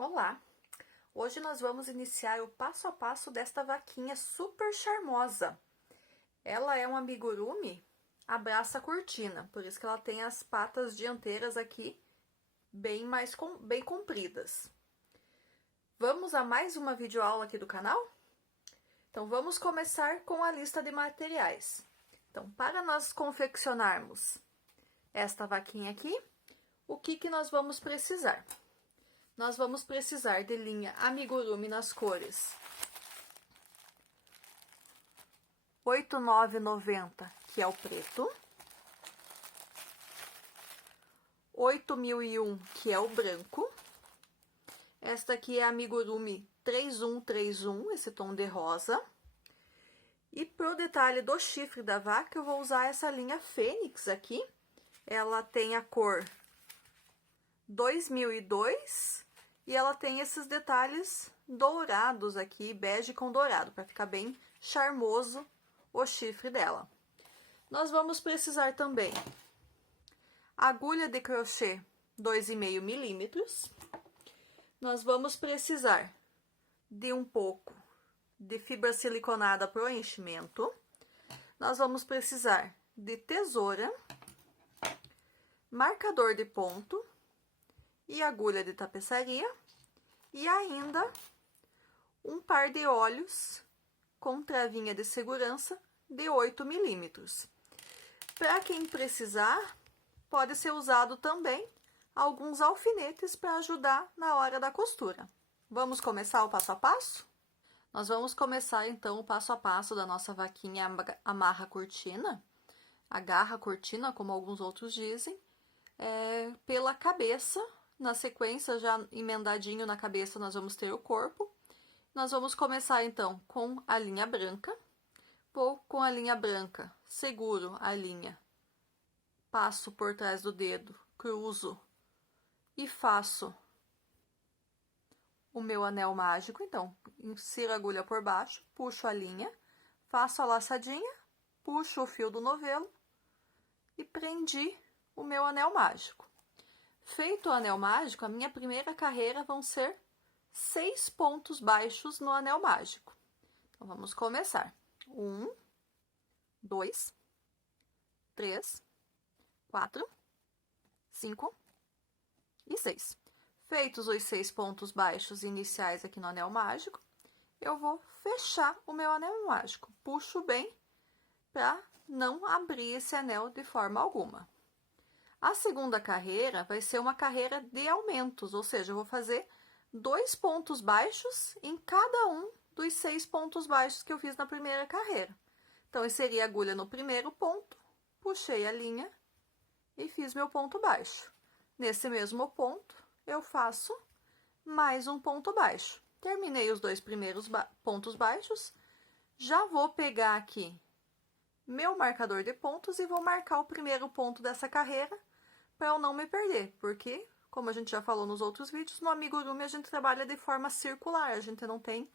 Olá! Hoje nós vamos iniciar o passo a passo desta vaquinha super charmosa. Ela é um amigurumi abraça cortina, por isso que ela tem as patas dianteiras aqui bem compridas. Vamos a mais uma videoaula aqui do canal? Então vamos começar com a lista de materiais. Então, para nós confeccionarmos esta vaquinha aqui, o que nós vamos precisar? Nós vamos precisar de linha amigurumi nas cores 8990, que é o preto, 8001, que é o branco. Esta aqui é a amigurumi 3131, esse tom de rosa. E pro detalhe do chifre da vaca, eu vou usar essa linha Fênix aqui. Ela tem a cor 2002 e ela tem esses detalhes dourados aqui, bege com dourado, para ficar bem charmoso o chifre dela. Nós vamos precisar também agulha de crochê 2,5 milímetros. Nós vamos precisar de um pouco de fibra siliconada para o enchimento. Nós vamos precisar de tesoura, marcador de ponto e agulha de tapeçaria, e ainda um par de olhos com travinha de segurança de 8 milímetros. Para quem precisar, pode ser usado também alguns alfinetes para ajudar na hora da costura. Vamos começar o passo a passo? Nós vamos começar então o passo a passo da nossa vaquinha amarra cortina, agarra cortina, como alguns outros dizem, pela cabeça. Na sequência, já emendadinho na cabeça, nós vamos ter o corpo. Nós vamos começar, então, com a linha branca. Vou com a linha branca, seguro a linha, passo por trás do dedo, cruzo e faço o meu anel mágico. Então, insiro a agulha por baixo, puxo a linha, faço a laçadinha, puxo o fio do novelo e prendi o meu anel mágico. Feito o anel mágico, a minha primeira carreira vão ser 6 pontos baixos no anel mágico. Então, vamos começar. 1, 2, 3, 4, 5 e 6. Feitos os 6 pontos baixos iniciais aqui no anel mágico, eu vou fechar o meu anel mágico. Puxo bem para não abrir esse anel de forma alguma. A segunda carreira vai ser uma carreira de aumentos, ou seja, eu vou fazer 2 pontos baixos em cada um dos 6 pontos baixos que eu fiz na primeira carreira. Então, inseri a agulha no primeiro ponto, puxei a linha e fiz meu ponto baixo. Nesse mesmo ponto, eu faço mais um ponto baixo. Terminei os 2 primeiros pontos baixos, já vou pegar aqui meu marcador de pontos e vou marcar o primeiro ponto dessa carreira para eu não me perder, porque, como a gente já falou nos outros vídeos, no amigurumi a gente trabalha de forma circular, a gente não tem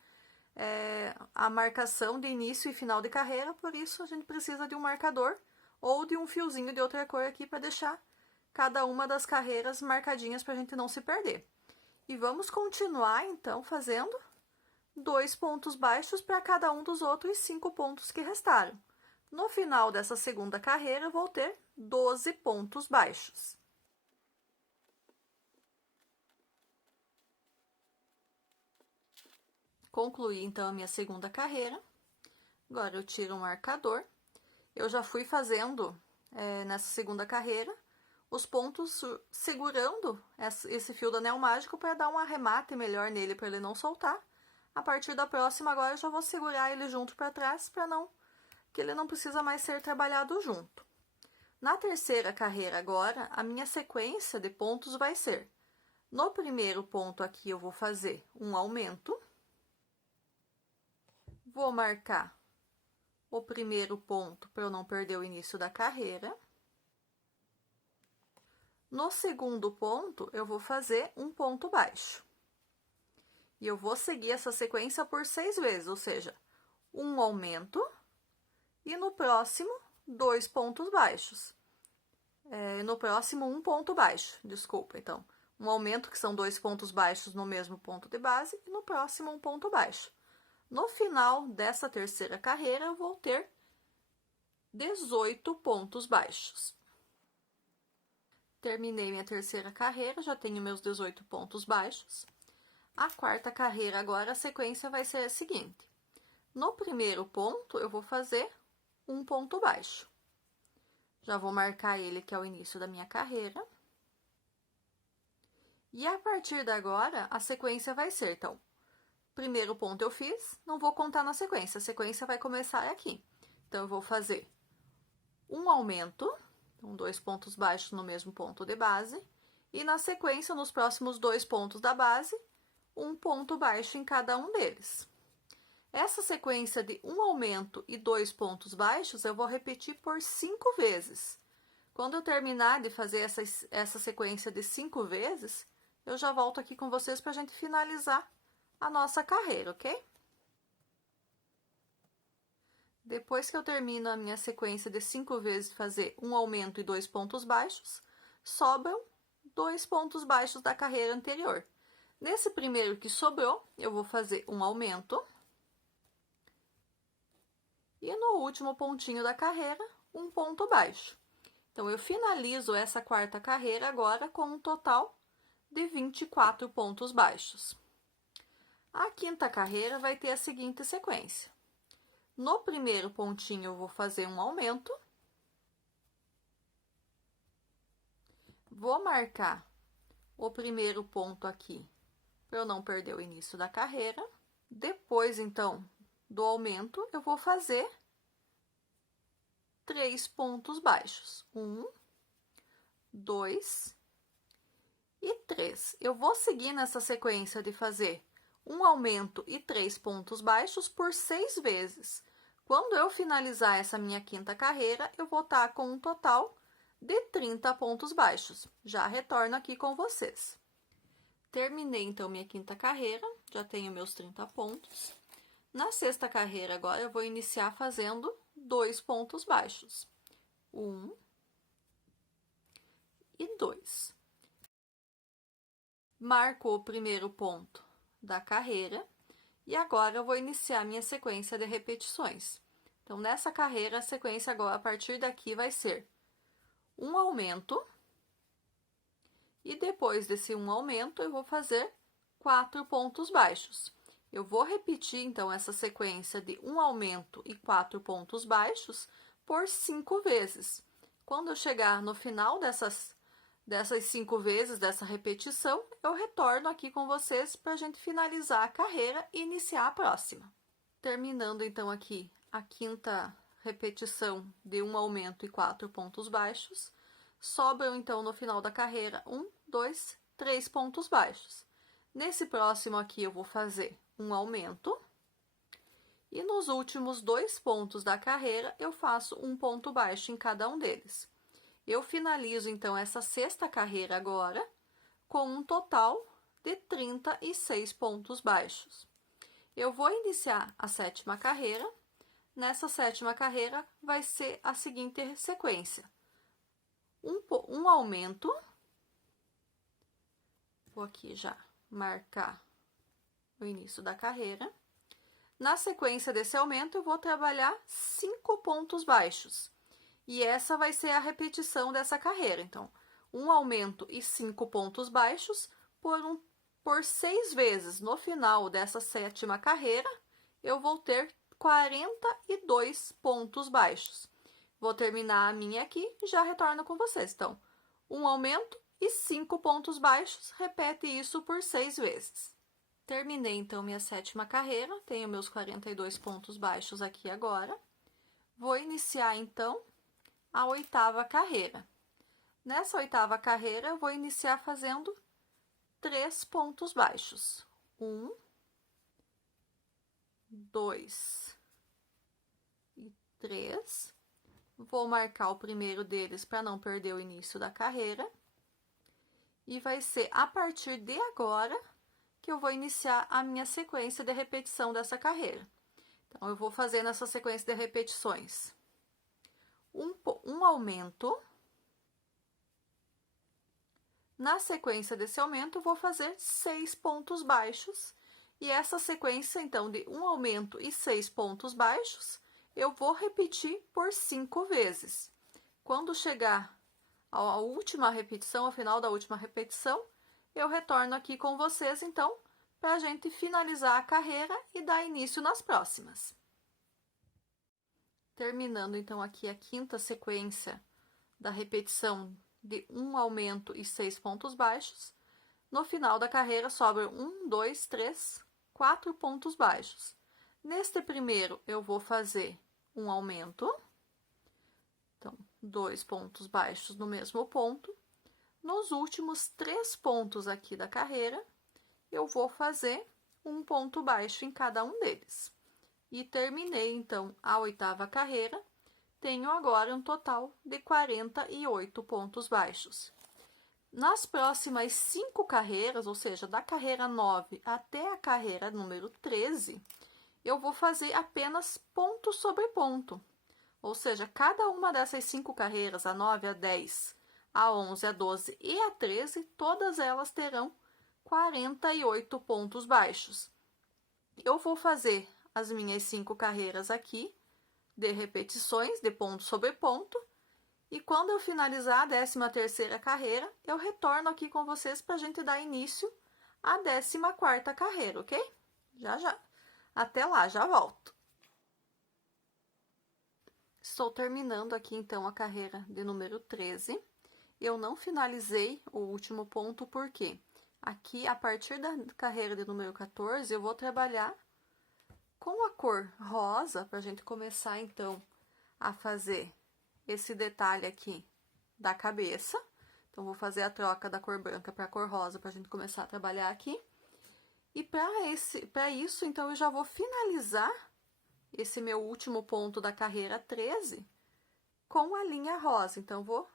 a marcação de início e final de carreira, por isso a gente precisa de um marcador ou de um fiozinho de outra cor aqui para deixar cada uma das carreiras marcadinhas para a gente não se perder. E vamos continuar, então, fazendo 2 pontos baixos para cada um dos outros 5 pontos que restaram. No final dessa segunda carreira, eu vou ter 12 pontos baixos. Concluí, então, a minha segunda carreira. Agora, eu tiro o marcador. Eu já fui fazendo, nessa segunda carreira, os pontos segurando esse fio do anel mágico para dar um arremate melhor nele, para ele não soltar. A partir da próxima, agora, eu já vou segurar ele junto para trás, para que ele não precisa mais ser trabalhado junto. Na terceira carreira agora, a minha sequência de pontos vai ser: no primeiro ponto aqui eu vou fazer um aumento, vou marcar o primeiro ponto para eu não perder o início da carreira. No segundo ponto, eu vou fazer um ponto baixo. E eu vou seguir essa sequência por 6 vezes, ou seja, um aumento e no próximo 2 pontos baixos. No próximo, um ponto baixo, desculpa. Então, um aumento, que são 2 pontos baixos no mesmo ponto de base, e no próximo um ponto baixo. No final dessa terceira carreira, eu vou ter 18 pontos baixos. Terminei minha terceira carreira, já tenho meus 18 pontos baixos. A quarta carreira agora, a sequência vai ser a seguinte. No primeiro ponto, eu vou fazer um ponto baixo. Já vou marcar ele, que é o início da minha carreira. E a partir de agora, a sequência vai ser, então, primeiro ponto eu fiz, não vou contar na sequência, a sequência vai começar aqui. Então, eu vou fazer um aumento, então, 2 pontos baixos no mesmo ponto de base, e na sequência, nos próximos 2 pontos da base, um ponto baixo em cada um deles. Essa sequência de um aumento e 2 pontos baixos, eu vou repetir por 5 vezes. Quando eu terminar de fazer essa sequência de 5 vezes, eu já volto aqui com vocês para a gente finalizar a nossa carreira, ok? Depois que eu termino a minha sequência de 5 vezes fazer um aumento e 2 pontos baixos, sobram 2 pontos baixos da carreira anterior. Nesse primeiro que sobrou, eu vou fazer um aumento. E no último pontinho da carreira, um ponto baixo. Então, eu finalizo essa quarta carreira agora com um total de 24 pontos baixos. A quinta carreira vai ter a seguinte sequência. No primeiro pontinho, eu vou fazer um aumento. Vou marcar o primeiro ponto aqui, para eu não perder o início da carreira. Depois, então, do aumento, eu vou fazer 3 pontos baixos. 1, 2 e 3. Eu vou seguir nessa sequência de fazer um aumento e 3 pontos baixos por 6 vezes. Quando eu finalizar essa minha quinta carreira, eu vou estar com um total de 30 pontos baixos. Já retorno aqui com vocês. Terminei, então, minha quinta carreira, já tenho meus 30 pontos. Na sexta carreira, agora, eu vou iniciar fazendo 2 pontos baixos. 1 e 2. Marco o primeiro ponto da carreira e agora eu vou iniciar minha sequência de repetições. Então, nessa carreira, a sequência agora, a partir daqui, vai ser um aumento e depois desse um aumento, eu vou fazer 4 pontos baixos. Eu vou repetir, então, essa sequência de um aumento e 4 pontos baixos por 5 vezes. Quando eu chegar no final dessas 5 vezes, dessa repetição, eu retorno aqui com vocês para a gente finalizar a carreira e iniciar a próxima. Terminando, então, aqui a quinta repetição de um aumento e 4 pontos baixos, sobram, então, no final da carreira, 1, 2, 3 pontos baixos. Nesse próximo aqui, eu vou fazer um aumento. E nos últimos 2 pontos da carreira, eu faço um ponto baixo em cada um deles. Eu finalizo, então, essa sexta carreira agora com um total de 36 pontos baixos. Eu vou iniciar a sétima carreira. Nessa sétima carreira, vai ser a seguinte sequência. Um aumento. Vou aqui já marcar o início da carreira. Na sequência desse aumento, eu vou trabalhar 5 pontos baixos. E essa vai ser a repetição dessa carreira. Então, um aumento e 5 pontos baixos por 6 vezes. No final dessa sétima carreira, eu vou ter 42 pontos baixos. Vou terminar a minha aqui e já retorno com vocês. Então, um aumento e 5 pontos baixos, repete isso por 6 vezes. Terminei, então, minha sétima carreira, tenho meus 42 pontos baixos aqui agora. Vou iniciar, então, a oitava carreira. Nessa oitava carreira, eu vou iniciar fazendo 3 pontos baixos. 1, 2 e 3. Vou marcar o primeiro deles para não perder o início da carreira. E vai ser a partir de agora que eu vou iniciar a minha sequência de repetição dessa carreira. Então, eu vou fazer nessa sequência de repetições um aumento, Na sequência desse aumento, eu vou fazer 6 pontos baixos. E essa sequência, então, de um aumento e 6 pontos baixos, eu vou repetir por 5 vezes. Quando chegar à última repetição, ao final da última repetição, eu retorno aqui com vocês, então, para a gente finalizar a carreira e dar início nas próximas. Terminando, então, aqui a quinta sequência da repetição de um aumento e 6 pontos baixos. No final da carreira, sobram 1, 2, 3, 4 pontos baixos. Neste primeiro, eu vou fazer um aumento. Então, 2 pontos baixos no mesmo ponto. Nos últimos 3 pontos aqui da carreira, eu vou fazer um ponto baixo em cada um deles. E terminei, então, a oitava carreira. Tenho agora um total de 48 pontos baixos. Nas próximas 5 carreiras, ou seja, da carreira 9 até a carreira número 13, eu vou fazer apenas ponto sobre ponto. Ou seja, cada uma dessas 5 carreiras, a 9, a 10, a 11, a 12 e a 13, todas elas terão 48 pontos baixos. Eu vou fazer as minhas 5 carreiras aqui, de repetições, de ponto sobre ponto, e quando eu finalizar a 13ª carreira, eu retorno aqui com vocês para a gente dar início à 14ª carreira, ok? Já. Até lá, já volto. Estou terminando aqui, então, a carreira de número 13. Eu não finalizei o último ponto, porque aqui, a partir da carreira de número 14, eu vou trabalhar com a cor rosa, para a gente começar, então, a fazer esse detalhe aqui da cabeça. Então, vou fazer a troca da cor branca para a cor rosa, para a gente começar a trabalhar aqui. E para isso, então, eu já vou finalizar esse meu último ponto da carreira 13 com a linha rosa. Então, vou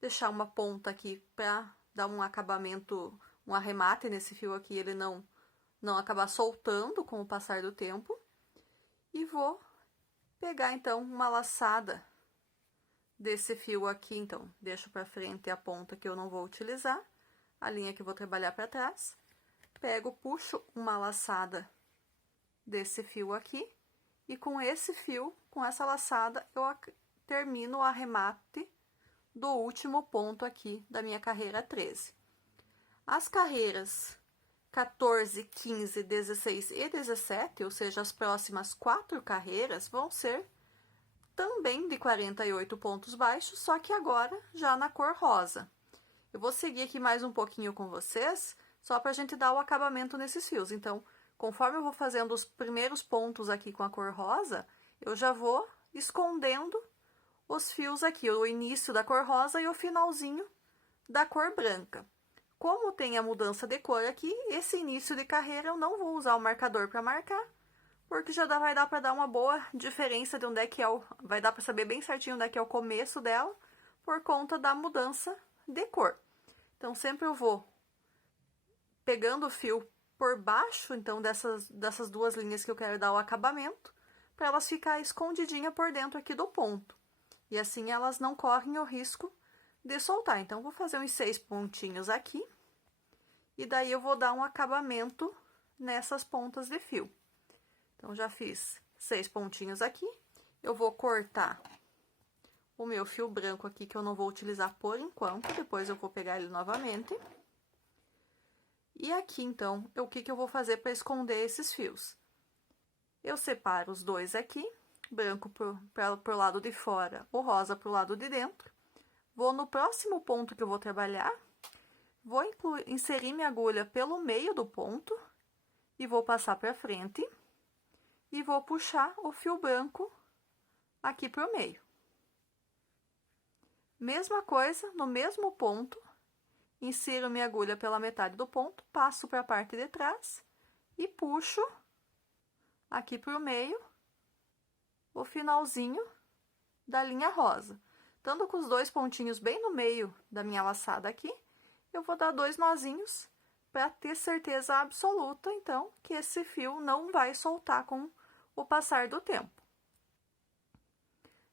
deixar uma ponta aqui para dar um acabamento, um arremate nesse fio aqui, ele não acabar soltando com o passar do tempo. E vou pegar, então, uma laçada desse fio aqui. Então, deixo para frente a ponta que eu não vou utilizar, a linha que eu vou trabalhar para trás. Pego, puxo uma laçada desse fio aqui. E com esse fio, com essa laçada, eu termino o arremate do último ponto aqui da minha carreira 13. As carreiras 14, 15, 16 e 17, ou seja, as próximas 4 carreiras, vão ser também de 48 pontos baixos, só que agora já na cor rosa. Eu vou seguir aqui mais um pouquinho com vocês, só para a gente dar o acabamento nesses fios. Então, conforme eu vou fazendo os primeiros pontos aqui com a cor rosa, eu já vou escondendo os fios aqui, o início da cor rosa e o finalzinho da cor branca. Como tem a mudança de cor aqui, esse início de carreira eu não vou usar o marcador para marcar, porque já vai dar para dar uma boa diferença de onde é que é vai dar para saber bem certinho onde é que é o começo dela, por conta da mudança de cor. Então, sempre eu vou pegando o fio por baixo, então, dessas duas linhas que eu quero dar o acabamento, para elas ficarem escondidinhas por dentro aqui do ponto. E assim elas não correm o risco de soltar. Então, vou fazer uns 6 pontinhos aqui. E daí, eu vou dar um acabamento nessas pontas de fio. Então, já fiz 6 pontinhos aqui. Eu vou cortar o meu fio branco aqui, que eu não vou utilizar por enquanto. Depois, eu vou pegar ele novamente. E aqui, então, o que eu vou fazer para esconder esses fios? Eu separo os dois aqui. Branco pro lado de fora, o rosa pro lado de dentro. Vou no próximo ponto que eu vou trabalhar, vou inserir minha agulha pelo meio do ponto e vou passar para frente e vou puxar o fio branco aqui pro meio. Mesma coisa, no mesmo ponto, insiro minha agulha pela metade do ponto, passo para a parte de trás e puxo aqui pro meio o finalzinho da linha rosa. Estando com os dois pontinhos bem no meio da minha laçada aqui, eu vou dar 2 nozinhos para ter certeza absoluta, então, que esse fio não vai soltar com o passar do tempo.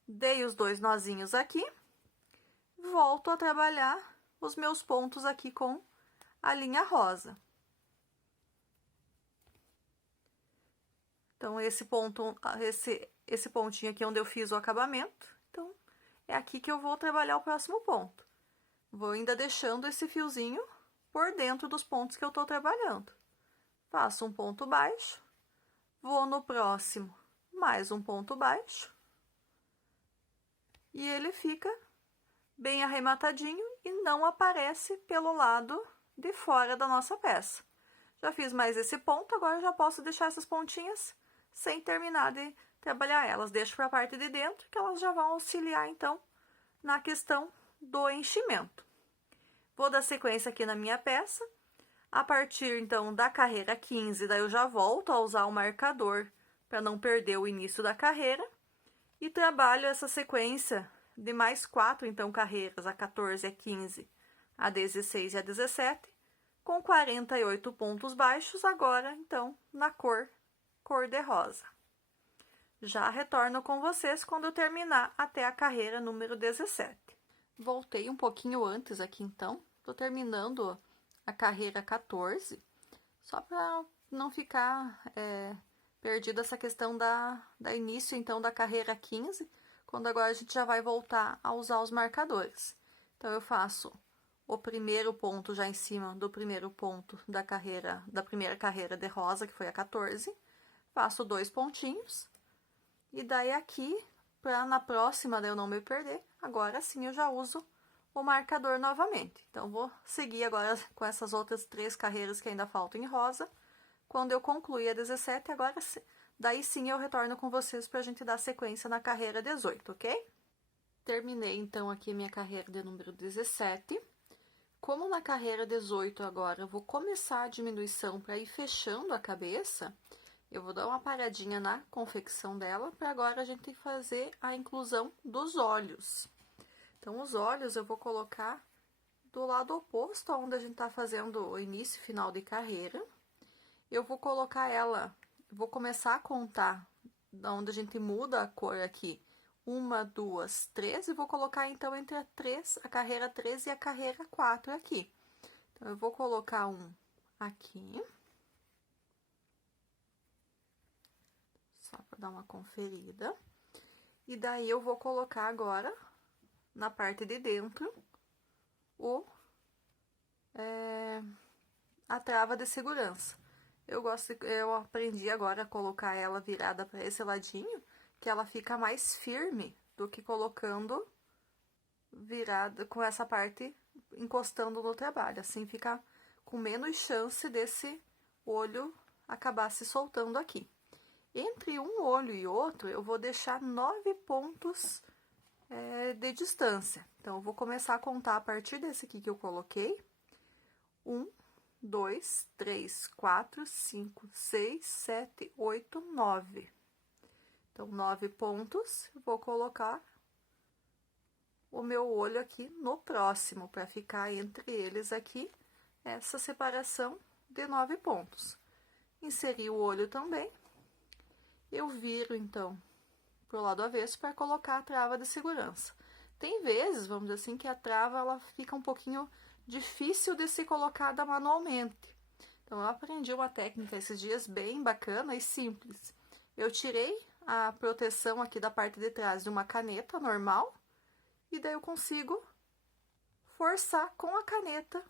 Dei os 2 nozinhos aqui, volto a trabalhar os meus pontos aqui com a linha rosa. Então, esse pontinho aqui onde eu fiz o acabamento, então, é aqui que eu vou trabalhar o próximo ponto. Vou ainda deixando esse fiozinho por dentro dos pontos que eu tô trabalhando. Faço um ponto baixo, vou no próximo, mais um ponto baixo, e ele fica bem arrematadinho e não aparece pelo lado de fora da nossa peça. Já fiz mais esse ponto, agora eu já posso deixar essas pontinhas sem terminar de trabalhar elas. Deixo para a parte de dentro, que elas já vão auxiliar, então, na questão do enchimento. Vou dar sequência aqui na minha peça. A partir, então, da carreira 15, daí eu já volto a usar o marcador para não perder o início da carreira. E trabalho essa sequência de mais 4, então, carreiras, a 14, a 15, a 16 e a 17, com 48 pontos baixos, agora, então, na cor de rosa. Já retorno com vocês quando eu terminar até a carreira número 17. Voltei um pouquinho antes aqui, então, tô terminando a carreira 14, só para não ficar perdida essa questão da início, então, da carreira 15, quando agora a gente já vai voltar a usar os marcadores. Então, eu faço o primeiro ponto já em cima do primeiro ponto da primeira carreira de rosa, que foi a 14, faço 2 pontinhos, e daí aqui, para na próxima eu não me perder, agora sim eu já uso o marcador novamente. Então, vou seguir agora com essas outras 3 carreiras que ainda faltam em rosa. Quando eu concluir a 17, agora daí sim eu retorno com vocês para a gente dar sequência na carreira 18, ok? Terminei então aqui a minha carreira de número 17. Como na carreira 18 agora eu vou começar a diminuição para ir fechando a cabeça, eu vou dar uma paradinha na confecção dela para agora a gente fazer a inclusão dos olhos. Então, os olhos eu vou colocar do lado oposto aonde a gente tá fazendo o início e final de carreira. Eu vou colocar ela, vou começar a contar da onde a gente muda a cor aqui, 1, 2, 3, e vou colocar então entre a carreira 3 e a carreira 4 aqui. Então, eu vou colocar um aqui, só para dar uma conferida, e daí eu vou colocar agora na parte de dentro a trava de segurança. Eu aprendi agora a colocar ela virada para esse ladinho, que ela fica mais firme do que colocando virada com essa parte encostando no trabalho. Assim fica com menos chance desse olho acabar se soltando aqui. Entre um olho e outro, eu vou deixar 9 pontos de distância. Então, eu vou começar a contar a partir desse aqui que eu coloquei. 1, 2, 3, 4, 5, 6, 7, 8, 9. Então, 9 pontos, eu vou colocar o meu olho aqui no próximo, para ficar entre eles aqui, essa separação de 9 pontos. Inseri o olho também. Eu viro, então, pro lado avesso para colocar a trava de segurança. Tem vezes, vamos dizer assim, que a trava ela fica um pouquinho difícil de ser colocada manualmente. Então, eu aprendi uma técnica esses dias bem bacana e simples. Eu tirei a proteção aqui da parte de trás de uma caneta normal e daí eu consigo forçar com a caneta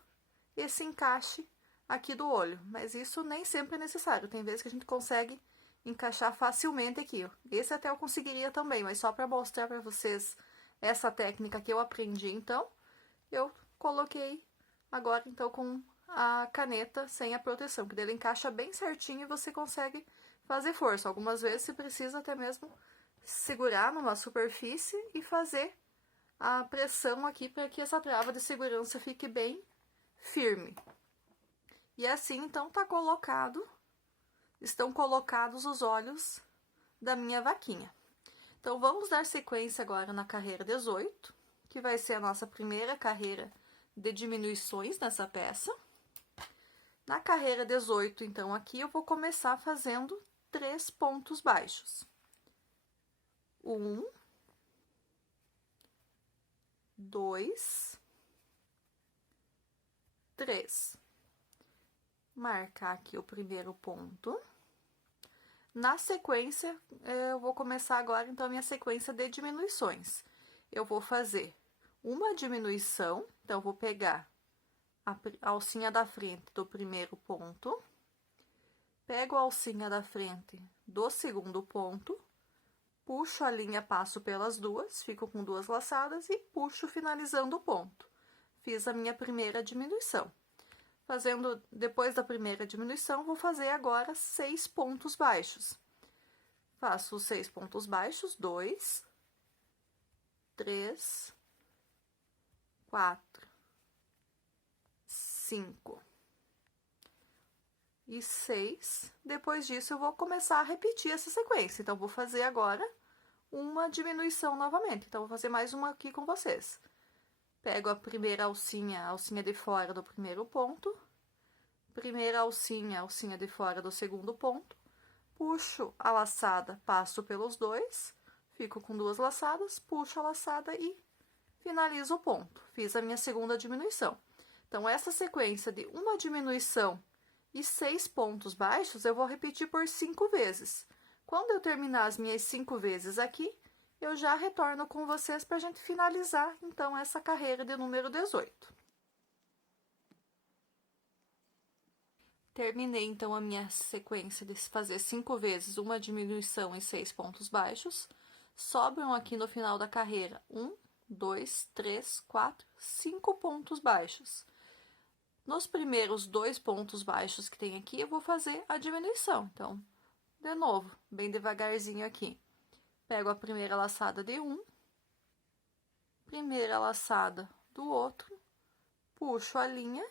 esse encaixe aqui do olho. Mas isso nem sempre é necessário. Tem vezes que a gente consegue encaixar facilmente aqui. Esse até eu conseguiria também, mas só para mostrar para vocês essa técnica que eu aprendi, então, eu coloquei agora, então, com a caneta sem a proteção, que dele encaixa bem certinho e você consegue fazer força. Algumas vezes você precisa até mesmo segurar numa superfície e fazer a pressão aqui para que essa trava de segurança fique bem firme. E assim, então, estão colocados os olhos da minha vaquinha. Então, vamos dar sequência agora na carreira 18, que vai ser a nossa primeira carreira de diminuições nessa peça. Na carreira 18, então, aqui eu vou começar fazendo 3 pontos baixos. 1, 2 3. Marcar aqui o primeiro ponto. Na sequência, eu vou começar agora, então, a minha sequência de diminuições. Eu vou fazer uma diminuição, então, eu vou pegar a alcinha da frente do primeiro ponto, pego a alcinha da frente do segundo ponto, puxo a linha, passo pelas duas, fico com duas laçadas e puxo finalizando o ponto. Fiz a minha primeira diminuição. Fazendo, depois da primeira diminuição, vou fazer agora 6 pontos baixos. Faço os 6 pontos baixos, 2, 3, 4, 5 e 6. Depois disso, eu vou começar a repetir essa sequência. Então, vou fazer agora uma diminuição novamente. Então, vou fazer mais uma aqui com vocês. Pego a primeira alcinha, a alcinha de fora do primeiro ponto, primeira alcinha, a alcinha de fora do segundo ponto, puxo a laçada, passo pelos dois, fico com duas laçadas, puxo a laçada e finalizo o ponto. Fiz a minha segunda diminuição. Então, essa sequência de uma diminuição e 6 pontos baixos, eu vou repetir por 5 vezes. Quando eu terminar as minhas 5 vezes aqui, eu já retorno com vocês para a gente finalizar, então, essa carreira de número 18. Terminei, então, a minha sequência de fazer 5 vezes uma diminuição e 6 pontos baixos. Sobram aqui no final da carreira 1, 2, 3, 4, 5 pontos baixos. Nos primeiros 2 pontos baixos que tem aqui, eu vou fazer a diminuição. Então, de novo, bem devagarzinho aqui. Pego a primeira laçada de um, primeira laçada do outro, puxo a linha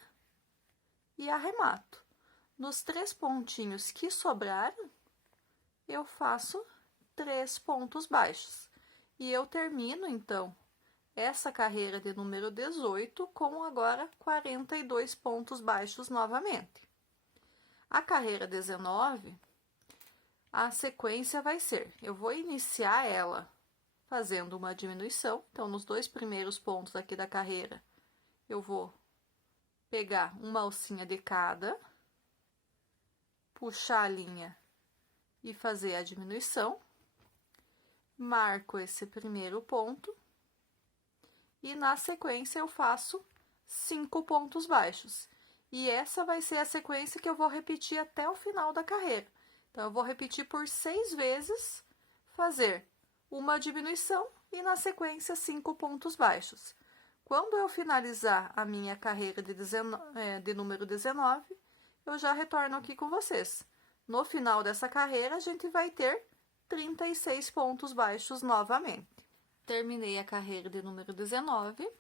e arremato. Nos 3 pontinhos que sobraram, eu faço 3 pontos baixos. E eu termino, então, essa carreira de número 18 com agora 42 pontos baixos novamente. A carreira 19... a sequência vai ser, eu vou iniciar ela fazendo uma diminuição. Então, nos 2 primeiros pontos aqui da carreira, eu vou pegar uma alcinha de cada, puxar a linha e fazer a diminuição. Marco esse primeiro ponto e, na sequência, eu faço 5 pontos baixos. E essa vai ser a sequência que eu vou repetir até o final da carreira. Então, eu vou repetir por 6 vezes, fazer uma diminuição e, na sequência, 5 pontos baixos. Quando eu finalizar a minha carreira de número 19, eu já retorno aqui com vocês. No final dessa carreira, a gente vai ter 36 pontos baixos novamente. Terminei a carreira de número 19.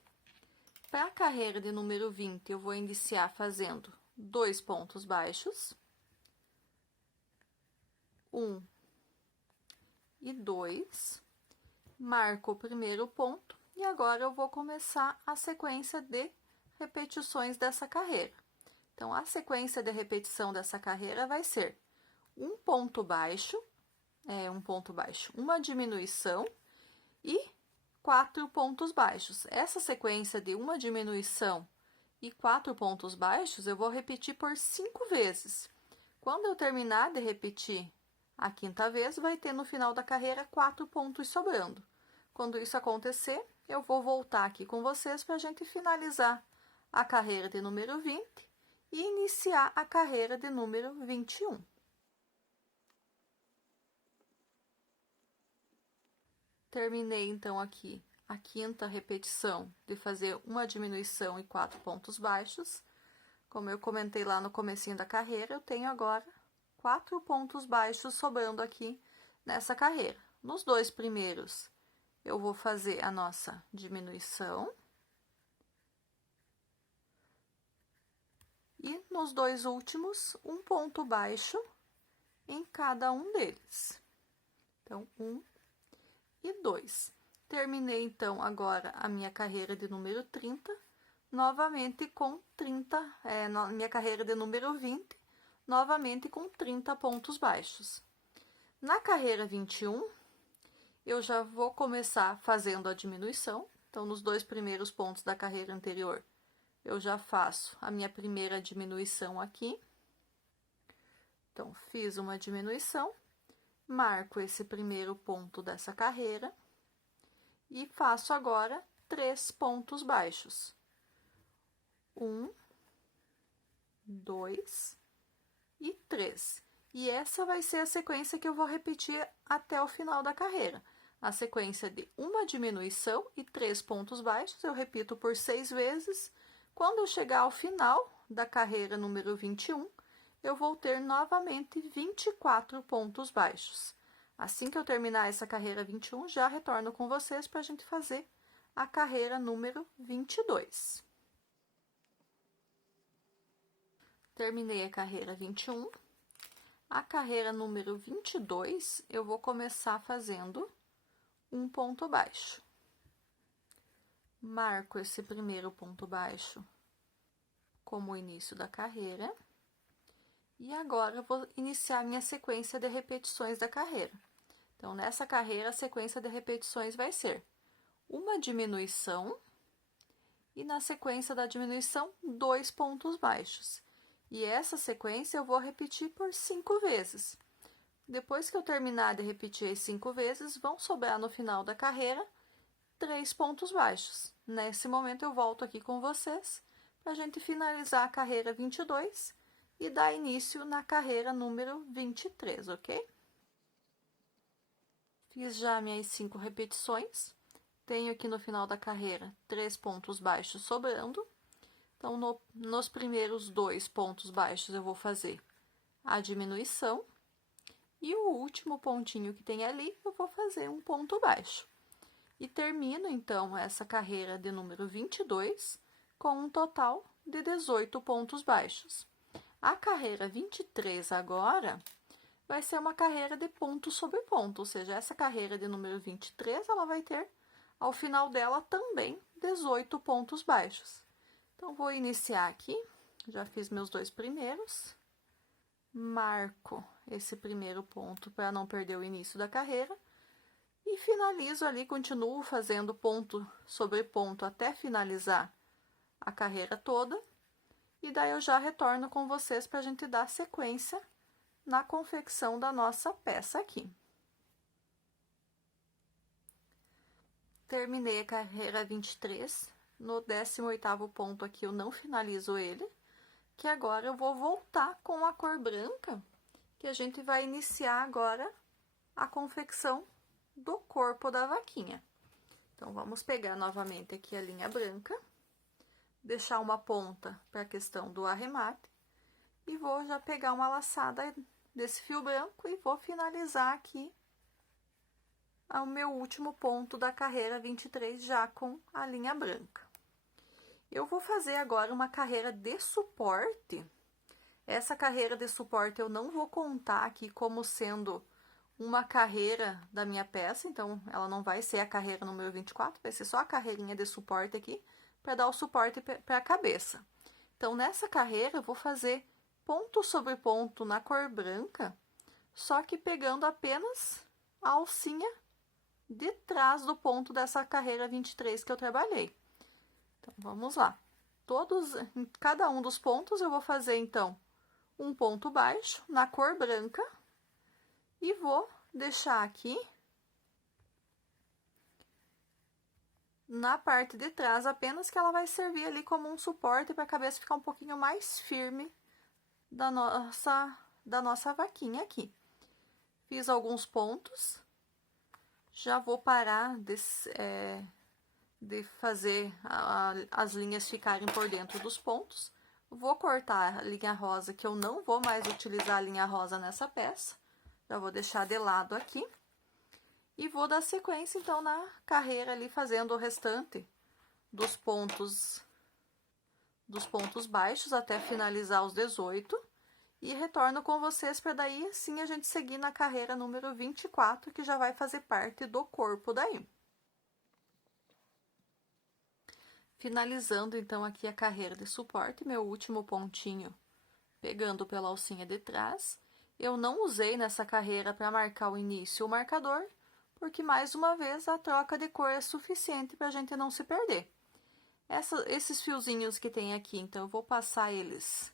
Para a carreira de número 20, eu vou iniciar fazendo 2 pontos baixos. 1 e 2, marco o primeiro ponto e agora eu vou começar a sequência de repetições dessa carreira. Então, a sequência de repetição dessa carreira vai ser um ponto baixo, uma diminuição e 4 pontos baixos. Essa sequência de uma diminuição e 4 pontos baixos, eu vou repetir por 5 vezes. Quando eu terminar de repetir a 5ª vez, vai ter no final da carreira 4 pontos sobrando. Quando isso acontecer, eu vou voltar aqui com vocês para a gente finalizar a carreira de número 20 e iniciar a carreira de número 21. Terminei, então, aqui a 5ª repetição de fazer uma diminuição e 4 pontos baixos. Como eu comentei lá no comecinho da carreira, eu tenho agora 4 pontos baixos sobrando aqui nessa carreira. Nos 2 primeiros, eu vou fazer a nossa diminuição. E nos 2 últimos, um ponto baixo em cada um deles. Então, 1 e 2. Terminei, então, agora a minha carreira de número 30, novamente com 30, minha carreira de número 20, novamente com 30 pontos baixos. Na carreira 21, eu já vou começar fazendo a diminuição. Então, nos 2 primeiros pontos da carreira anterior, eu já faço a minha primeira diminuição aqui. Então, fiz uma diminuição, marco esse primeiro ponto dessa carreira e faço agora 3 pontos baixos. 1, 2 e 3. E essa vai ser a sequência que eu vou repetir até o final da carreira. A sequência de uma diminuição e 3 pontos baixos, eu repito por 6 vezes. Quando eu chegar ao final da carreira número 21, eu vou ter novamente 24 pontos baixos. Assim que eu terminar essa carreira 21, já retorno com vocês para a gente fazer a carreira número 22. Terminei a carreira 21. A carreira número 22, eu vou começar fazendo um ponto baixo. Marco esse primeiro ponto baixo como o início da carreira. E agora eu vou iniciar minha sequência de repetições da carreira. Então, nessa carreira, a sequência de repetições vai ser uma diminuição e na sequência da diminuição, 2 pontos baixos. E essa sequência eu vou repetir por 5 vezes. Depois que eu terminar de repetir as 5 vezes, vão sobrar no final da carreira 3 pontos baixos. Nesse momento eu volto aqui com vocês para a gente finalizar a carreira 22 e dar início na carreira número 23, ok? Fiz já minhas 5 repetições. Tenho aqui no final da carreira 3 pontos baixos sobrando. Então, nos primeiros 2 pontos baixos eu vou fazer a diminuição. E o último pontinho que tem ali, eu vou fazer um ponto baixo. E termino, então, essa carreira de número 22 com um total de 18 pontos baixos. A carreira 23 agora vai ser uma carreira de ponto sobre ponto, ou seja, essa carreira de número 23, ela vai ter, ao final dela, também 18 pontos baixos. Então, vou iniciar aqui, já fiz meus 2 primeiros, marco esse primeiro ponto para não perder o início da carreira, e finalizo ali, continuo fazendo ponto sobre ponto até finalizar a carreira toda, e daí eu já retorno com vocês para a gente dar sequência na confecção da nossa peça aqui. Terminei a carreira 23, no 18º ponto aqui eu não finalizo ele, que agora eu vou voltar com a cor branca, que a gente vai iniciar agora a confecção do corpo da vaquinha. Então, vamos pegar novamente aqui a linha branca, deixar uma ponta para a questão do arremate, e vou já pegar uma laçada desse fio branco e vou finalizar aqui o meu último ponto da carreira 23 já com a linha branca. Eu vou fazer agora uma carreira de suporte. Essa carreira de suporte eu não vou contar aqui como sendo uma carreira da minha peça, então ela não vai ser a carreira número 24, vai ser só a carreirinha de suporte aqui, para dar o suporte para a cabeça. Então, nessa carreira eu vou fazer ponto sobre ponto na cor branca, só que pegando apenas a alcinha de trás do ponto dessa carreira 23 que eu trabalhei. Então, vamos lá. Em cada um dos pontos eu vou fazer, então, um ponto baixo na cor branca e vou deixar aqui na parte de trás apenas, que ela vai servir ali como um suporte para a cabeça ficar um pouquinho mais firme da nossa vaquinha aqui. Fiz alguns pontos, já vou parar de fazer as linhas ficarem por dentro dos pontos. Vou cortar a linha rosa, que eu não vou mais utilizar a linha rosa nessa peça. Já vou deixar de lado aqui. E vou dar sequência, então, na carreira ali, fazendo o restante dos pontos baixos até finalizar os 18. E retorno com vocês para daí, assim, a gente seguir na carreira número 24, que já vai fazer parte do corpo daí. Finalizando, então, aqui a carreira de suporte, meu último pontinho pegando pela alcinha de trás. Eu não usei nessa carreira para marcar o início o marcador, porque, mais uma vez, a troca de cor é suficiente para a gente não se perder. Esses fiozinhos que tem aqui, então eu vou passar eles.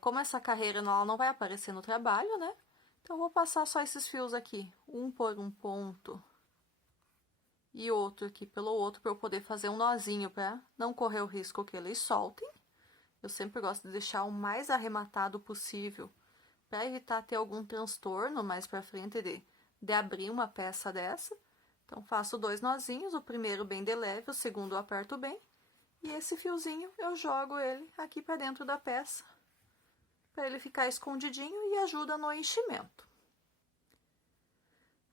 Como essa carreira ela não vai aparecer no trabalho, né? Então eu vou passar só esses fios aqui, um por um ponto e outro aqui pelo outro, para eu poder fazer um nozinho, para não correr o risco que eles soltem. Eu sempre gosto de deixar o mais arrematado possível, para evitar ter algum transtorno mais para frente de abrir uma peça dessa. Então, faço 2 nozinhos, o primeiro bem de leve, o segundo eu aperto bem. E esse fiozinho eu jogo ele aqui para dentro da peça, para ele ficar escondidinho e ajuda no enchimento.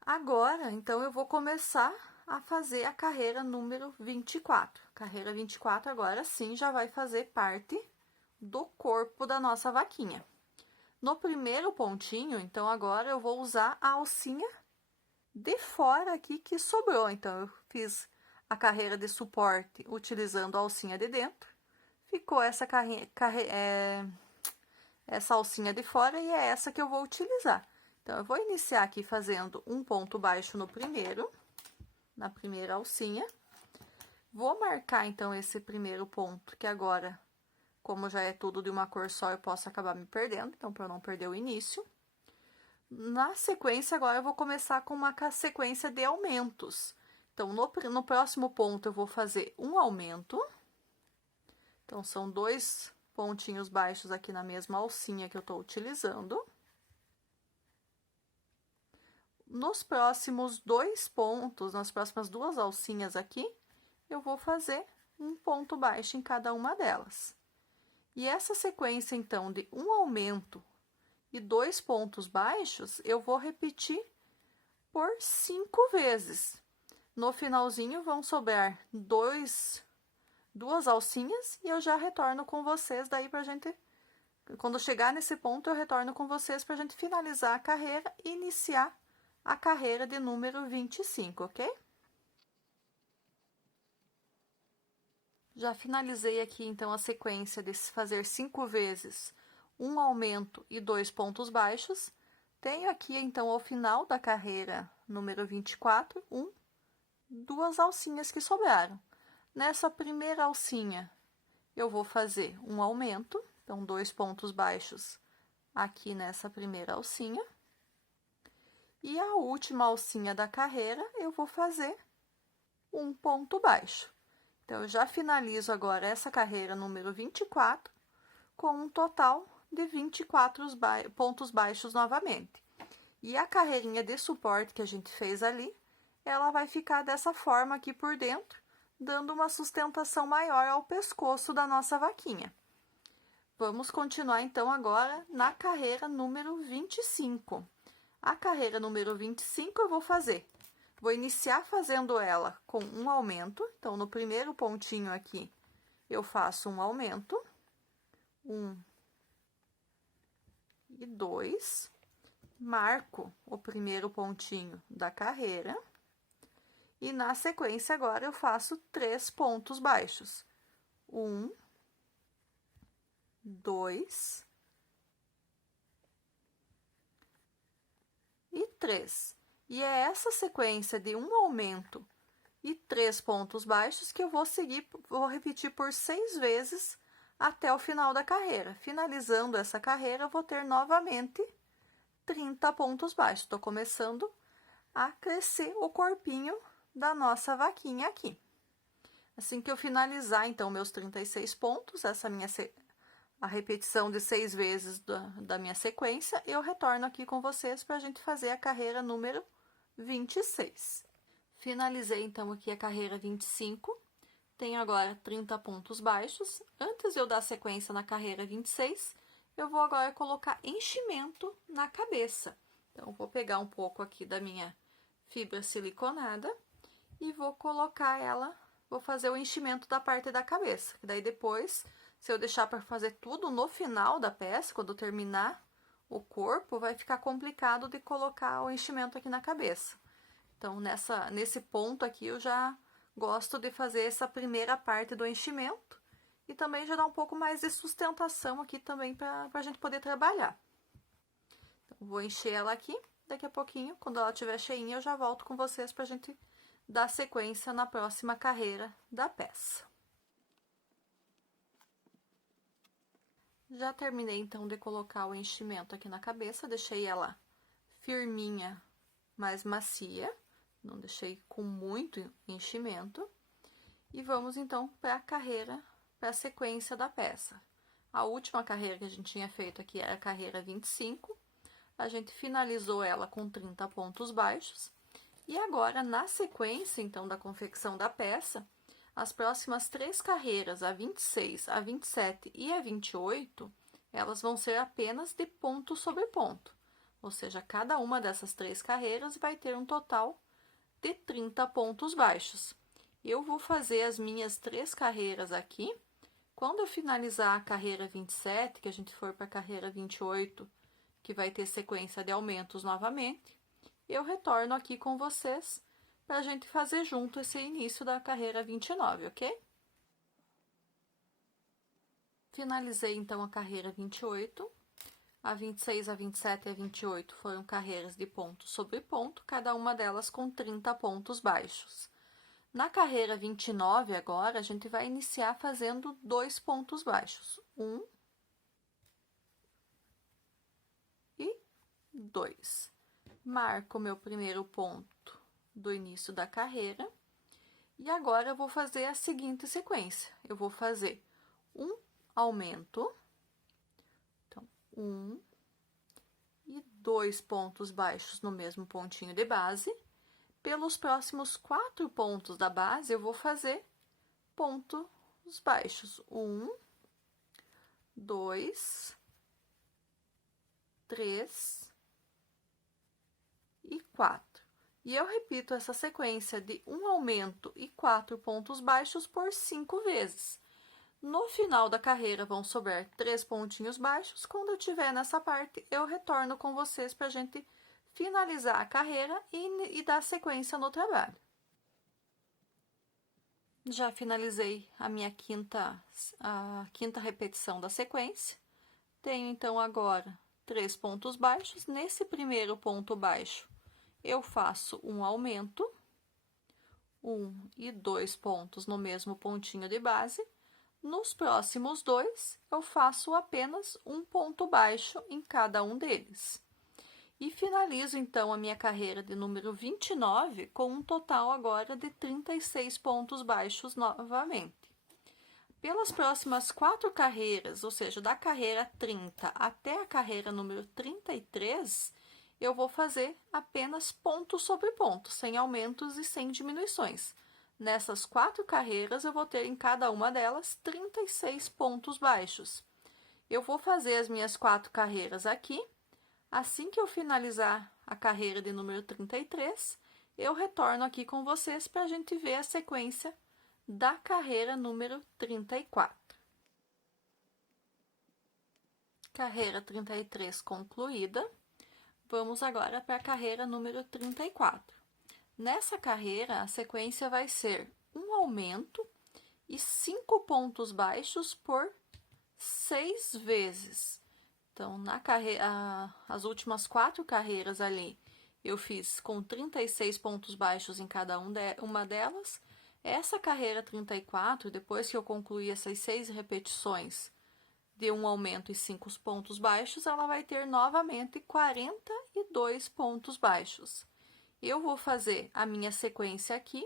Agora, então, eu vou começar a fazer a carreira número 24. Carreira 24 agora sim já vai fazer parte do corpo da nossa vaquinha. No primeiro pontinho, então, agora eu vou usar a alcinha de fora aqui que sobrou. Então, eu fiz a carreira de suporte utilizando a alcinha de dentro. Ficou essa alcinha de fora e é essa que eu vou utilizar. Então, eu vou iniciar aqui fazendo um ponto baixo no primeiro, na primeira alcinha. Vou marcar, então, esse primeiro ponto, que agora, como já é tudo de uma cor só, eu posso acabar me perdendo. Então, para eu não perder o início. Na sequência, agora eu vou começar com uma sequência de aumentos. Então, no próximo ponto, eu vou fazer um aumento. Então, são 2 pontinhos baixos aqui na mesma alcinha que eu tô utilizando. Nos próximos 2 pontos, nas próximas 2 alcinhas aqui, eu vou fazer um ponto baixo em cada uma delas. E essa sequência, então, de um aumento e 2 pontos baixos, eu vou repetir por 5 vezes. No finalzinho, vão sobrar 2 alcinhas e eu já retorno com vocês daí pra gente... Quando chegar nesse ponto, eu retorno com vocês pra gente finalizar a carreira e iniciar a carreira de número 25, ok? Já finalizei aqui, então, a sequência de fazer 5 vezes um aumento e 2 pontos baixos. Tenho aqui, então, ao final da carreira número 24, 2 alcinhas que sobraram. Nessa primeira alcinha, eu vou fazer um aumento, então, 2 pontos baixos aqui nessa primeira alcinha. E a última alcinha da carreira, eu vou fazer um ponto baixo. Então, eu já finalizo agora essa carreira número 24 com um total de 24 pontos baixos novamente. E a carreirinha de suporte que a gente fez ali, ela vai ficar dessa forma aqui por dentro, dando uma sustentação maior ao pescoço da nossa vaquinha. Vamos continuar, então, agora na carreira número 25. A carreira número 25 eu vou iniciar fazendo ela com um aumento. Então, no primeiro pontinho aqui, eu faço um aumento. 1 e 2. Marco o primeiro pontinho da carreira. E na sequência, agora, eu faço 3 pontos baixos. 1, 2 e 3. E é essa sequência de um aumento e 3 pontos baixos que eu vou repetir por 6 vezes até o final da carreira. Finalizando essa carreira, eu vou ter novamente 30 pontos baixos. Estou começando a crescer o corpinho da nossa vaquinha aqui. Assim que eu finalizar, então, meus 36 pontos, a repetição de 6 vezes da minha sequência, eu retorno aqui com vocês para a gente fazer a carreira número 26. Finalizei, então, aqui a carreira 25. Tenho agora 30 pontos baixos. Antes de eu dar sequência na carreira 26, eu vou agora colocar enchimento na cabeça. Então, vou pegar um pouco aqui da minha fibra siliconada e vou colocar ela, vou fazer o enchimento da parte da cabeça. Daí depois, se eu deixar para fazer tudo no final da peça, quando terminar o corpo, vai ficar complicado de colocar o enchimento aqui na cabeça. Então, nesse ponto aqui, eu já gosto de fazer essa primeira parte do enchimento e também já dá um pouco mais de sustentação aqui também para a gente poder trabalhar. Então, vou encher ela aqui, daqui a pouquinho, quando ela estiver cheinha, eu já volto com vocês para a gente dar sequência na próxima carreira da peça. Já terminei, então, de colocar o enchimento aqui na cabeça, deixei ela firminha, mas macia, não deixei com muito enchimento. E vamos, então, para a carreira, para a sequência da peça. A última carreira que a gente tinha feito aqui era a carreira 25, a gente finalizou ela com 30 pontos baixos. E agora, na sequência, então, da confecção da peça, as próximas 3 carreiras, a 26, a 27 e a 28, elas vão ser apenas de ponto sobre ponto. Ou seja, cada uma dessas 3 carreiras vai ter um total de 30 pontos baixos. Eu vou fazer as minhas 3 carreiras aqui. Quando eu finalizar a carreira 27, que a gente for para a carreira 28, que vai ter sequência de aumentos novamente, eu retorno aqui com vocês para a gente fazer junto esse início da carreira 29, ok? Finalizei, então, a carreira 28. A 26, a 27 e a 28 foram carreiras de ponto sobre ponto, cada uma delas com 30 pontos baixos. Na carreira 29, agora, a gente vai iniciar fazendo 2 pontos baixos. 1 e 2. Marco o meu primeiro ponto do início da carreira. E agora, eu vou fazer a seguinte sequência. Eu vou fazer um aumento. Então, 1 e 2 pontos baixos no mesmo pontinho de base. Pelos próximos 4 pontos da base, eu vou fazer pontos baixos. 1, 2, 3 e 4. E eu repito essa sequência de um aumento e 4 pontos baixos por 5 vezes. No final da carreira vão sobrar 3 pontinhos baixos. Quando eu estiver nessa parte, eu retorno com vocês para a gente finalizar a carreira e dar sequência no trabalho. Já finalizei a minha quinta repetição da sequência. Tenho, então, agora 3 pontos baixos. Nesse primeiro ponto baixo, eu faço um aumento, 1 e 2 pontos no mesmo pontinho de base. Nos próximos 2, eu faço apenas um ponto baixo em cada um deles. E finalizo, então, a minha carreira de número 29 com um total agora de 36 pontos baixos novamente. Pelas próximas 4 carreiras, ou seja, da carreira 30 até a carreira número 33, eu vou fazer apenas ponto sobre ponto, sem aumentos e sem diminuições. Nessas 4 carreiras, eu vou ter em cada uma delas 36 pontos baixos. Eu vou fazer as minhas 4 carreiras aqui. Assim que eu finalizar a carreira de número 33, eu retorno aqui com vocês para a gente ver a sequência da carreira número 34. Carreira 33 concluída. Vamos agora para a carreira número 34. Nessa carreira, a sequência vai ser um aumento e 5 pontos baixos por 6 vezes. Então, na carreira, as últimas 4 carreiras ali, eu fiz com 36 pontos baixos em cada uma delas. Essa carreira 34, depois que eu concluir essas 6 repetições de um aumento e 5 pontos baixos, ela vai ter novamente 42 pontos baixos. Eu vou fazer a minha sequência aqui.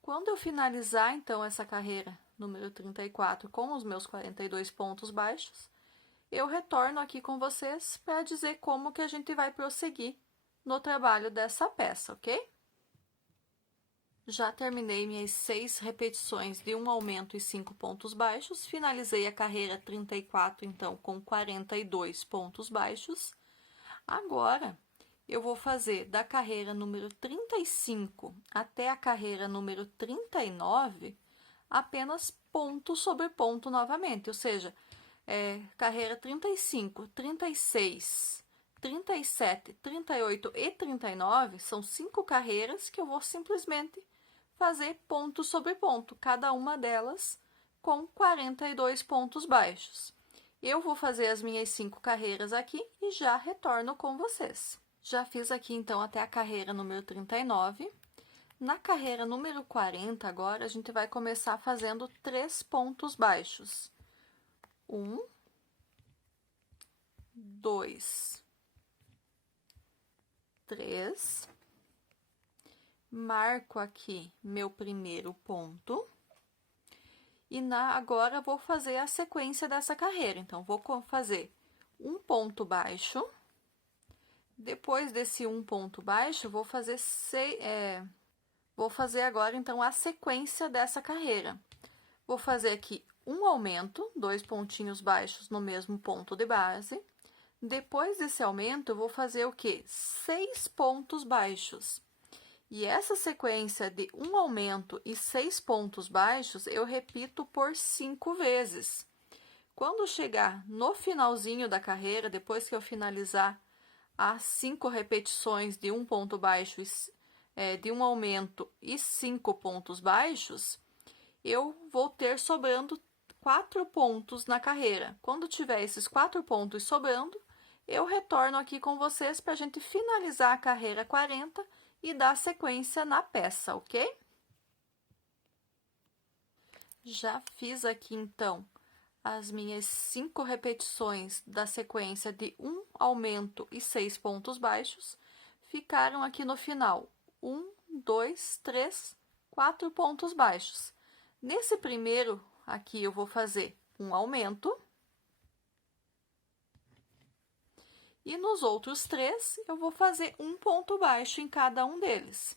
Quando eu finalizar, então, essa carreira número 34 com os meus 42 pontos baixos, eu retorno aqui com vocês para dizer como que a gente vai prosseguir no trabalho dessa peça, ok? Já terminei minhas 6 repetições de um aumento e 5 pontos baixos, finalizei a carreira 34, então, com 42 pontos baixos. Agora, eu vou fazer da carreira número 35 até a carreira número 39 apenas ponto sobre ponto novamente, ou seja, carreira 35, 36, 37, 38 e 39 são 5 carreiras que eu vou simplesmente fazer ponto sobre ponto, cada uma delas com 42 pontos baixos. Eu vou fazer as minhas 5 carreiras aqui e já retorno com vocês. Já fiz aqui, então, até a carreira número 39. Na carreira número 40, agora, a gente vai começar fazendo 3 pontos baixos. 1, 2, 3. Marco aqui meu primeiro ponto. E agora vou fazer a sequência dessa carreira. Então, vou fazer um ponto baixo. Depois desse um ponto baixo, vou fazer agora, então, a sequência dessa carreira. Vou fazer aqui um aumento, 2 pontinhos baixos no mesmo ponto de base. Depois desse aumento, eu vou fazer o quê? 6 pontos baixos. E essa sequência de um aumento e 6 pontos baixos, eu repito por 5 vezes. Quando chegar no finalzinho da carreira, depois que eu finalizar as 5 repetições de um ponto baixo, de um aumento e 5 pontos baixos, eu vou ter sobrando 4 pontos na carreira. Quando tiver esses 4 pontos sobrando, eu retorno aqui com vocês para a gente finalizar a carreira 40 e dar sequência na peça, ok? Já fiz aqui, então, as minhas 5 repetições da sequência de um aumento e 6 pontos baixos. Ficaram aqui no final 1, 2, 3, 4 pontos baixos. Nesse primeiro, aqui eu vou fazer um aumento. E nos outros 3, eu vou fazer um ponto baixo em cada um deles.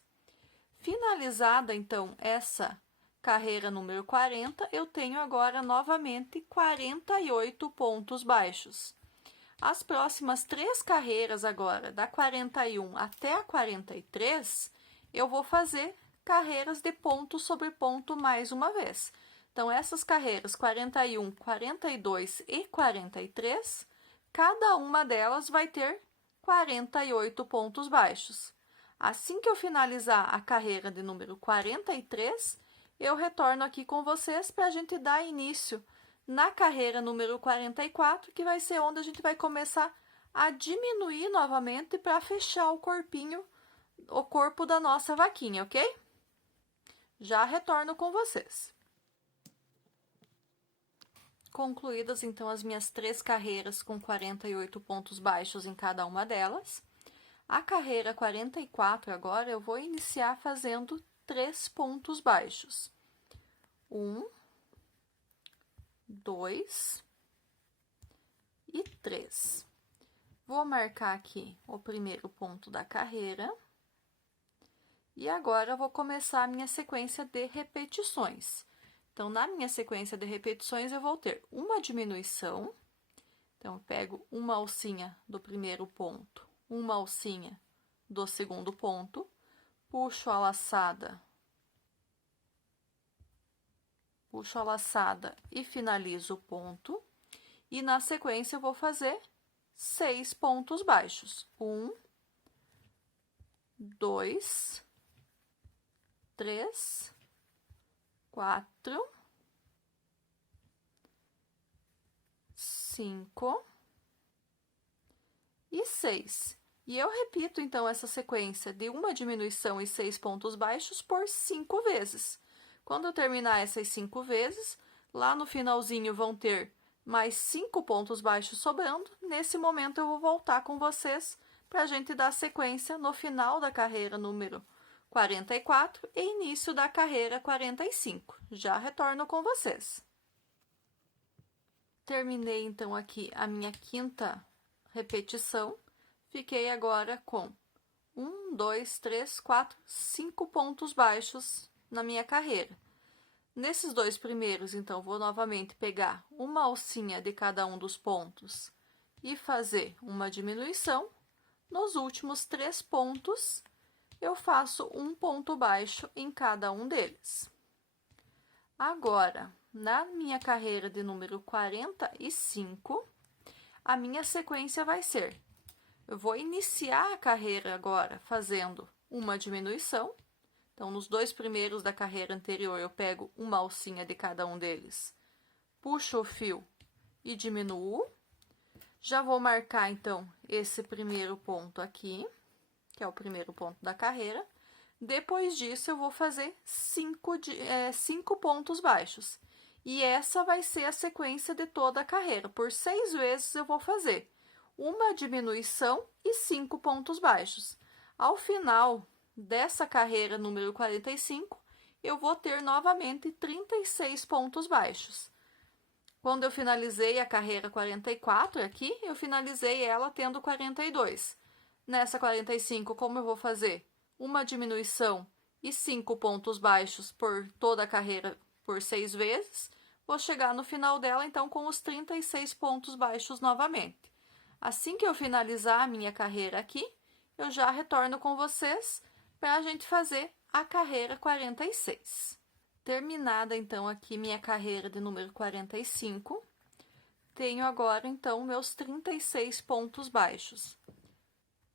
Finalizada, então, essa carreira número 40, eu tenho agora, novamente, 48 pontos baixos. As próximas 3 carreiras agora, da 41 até a 43, eu vou fazer carreiras de ponto sobre ponto mais uma vez. Então, essas carreiras 41, 42 e 43... cada uma delas vai ter 48 pontos baixos. Assim que eu finalizar a carreira de número 43, eu retorno aqui com vocês para a gente dar início na carreira número 44, que vai ser onde a gente vai começar a diminuir novamente para fechar o corpo da nossa vaquinha, ok? Já retorno com vocês. Concluídas, então, as minhas 3 carreiras com 48 pontos baixos em cada uma delas. A carreira 44, agora, eu vou iniciar fazendo 3 pontos baixos. 1, 2 e 3. Vou marcar aqui o primeiro ponto da carreira. E agora, vou começar a minha sequência de repetições. Então, na minha sequência de repetições, eu vou ter uma diminuição. Então, eu pego uma alcinha do primeiro ponto, uma alcinha do segundo ponto, puxo a laçada e finalizo o ponto. E, na sequência, eu vou fazer 6 pontos baixos. 1, 2, 3, 4, 5 e 6. E eu repito, então, essa sequência de uma diminuição e 6 pontos baixos por 5 vezes. Quando eu terminar essas 5 vezes, lá no finalzinho vão ter mais 5 pontos baixos sobrando. Nesse momento, eu vou voltar com vocês para a gente dar sequência no final da carreira número 44 e início da carreira 45. Já retorno com vocês. Terminei, então, aqui a minha 5ª repetição. Fiquei agora com 1, 2, 3, 4, 5 pontos baixos na minha carreira. Nesses 2 primeiros, então, vou novamente pegar uma alcinha de cada um dos pontos e fazer uma diminuição. Nos últimos 3 pontos, eu faço um ponto baixo em cada um deles. Agora, na minha carreira de número 45, a minha sequência vai ser: eu vou iniciar a carreira agora fazendo uma diminuição. Então, nos 2 primeiros da carreira anterior, eu pego uma alcinha de cada um deles, puxo o fio e diminuo. Já vou marcar, então, esse primeiro ponto aqui, que é o primeiro ponto da carreira. Depois disso, eu vou fazer 5 pontos baixos. E essa vai ser a sequência de toda a carreira. Por 6 vezes eu vou fazer uma diminuição e 5 pontos baixos. Ao final dessa carreira número 45, eu vou ter novamente 36 pontos baixos. Quando eu finalizei a carreira 44 aqui, eu finalizei ela tendo 42. Nessa 45, como eu vou fazer uma diminuição e 5 pontos baixos por toda a carreira por 6 vezes, vou chegar no final dela, então, com os 36 pontos baixos novamente. Assim que eu finalizar a minha carreira aqui, eu já retorno com vocês para a gente fazer a carreira 46. Terminada, então, aqui minha carreira de número 45, tenho agora, então, meus 36 pontos baixos.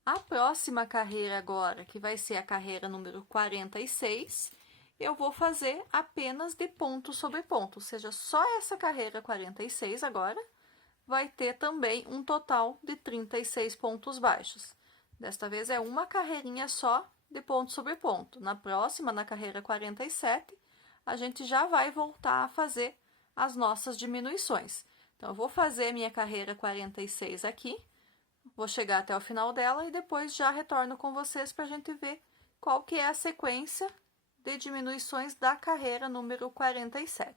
A próxima carreira agora, que vai ser a carreira número 46, eu vou fazer apenas de ponto sobre ponto, ou seja, só essa carreira 46 agora vai ter também um total de 36 pontos baixos. Desta vez é uma carreirinha só de ponto sobre ponto. Na próxima, na carreira 47, a gente já vai voltar a fazer as nossas diminuições. Então, eu vou fazer minha carreira 46 aqui, vou chegar até o final dela e depois já retorno com vocês para a gente ver qual que é a sequência de diminuições da carreira número 47.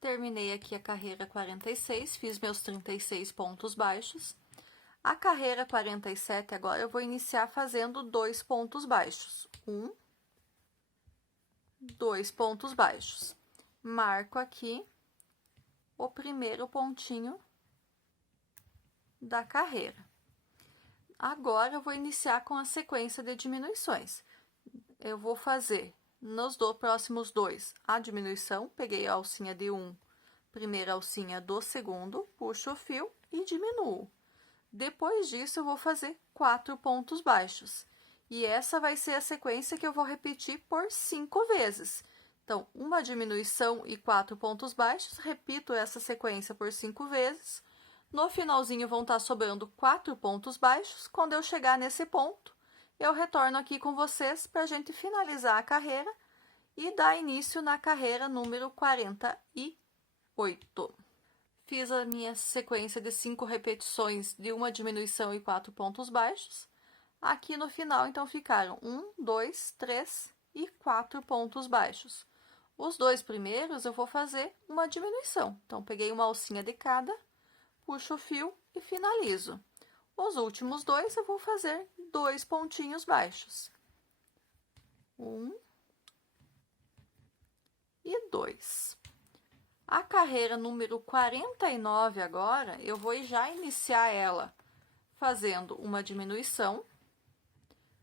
Terminei aqui a carreira 46, fiz meus 36 pontos baixos. A carreira 47 agora eu vou iniciar fazendo 2 pontos baixos. 2 pontos baixos. Marco aqui o primeiro pontinho da carreira. Agora, eu vou iniciar com a sequência de diminuições. Eu vou fazer nos próximos dois a diminuição, peguei a alcinha de primeira alcinha do segundo, puxo o fio e diminuo. Depois disso, eu vou fazer 4 pontos baixos. E essa vai ser a sequência que eu vou repetir por 5 vezes. Então, uma diminuição e 4 pontos baixos, repito essa sequência por 5 vezes. No finalzinho vão estar sobrando 4 pontos baixos. Quando eu chegar nesse ponto, eu retorno aqui com vocês para a gente finalizar a carreira e dar início na carreira número 48. Fiz a minha sequência de 5 repetições de uma diminuição e 4 pontos baixos. Aqui no final, então, ficaram 1, 2, 3 e 4 pontos baixos. Os dois primeiros eu vou fazer uma diminuição. Então, peguei uma alcinha de cada, puxo o fio e finalizo. Os últimos dois eu vou fazer 2 pontinhos baixos. 1 e 2. A carreira número 49 agora, eu vou já iniciar ela fazendo uma diminuição.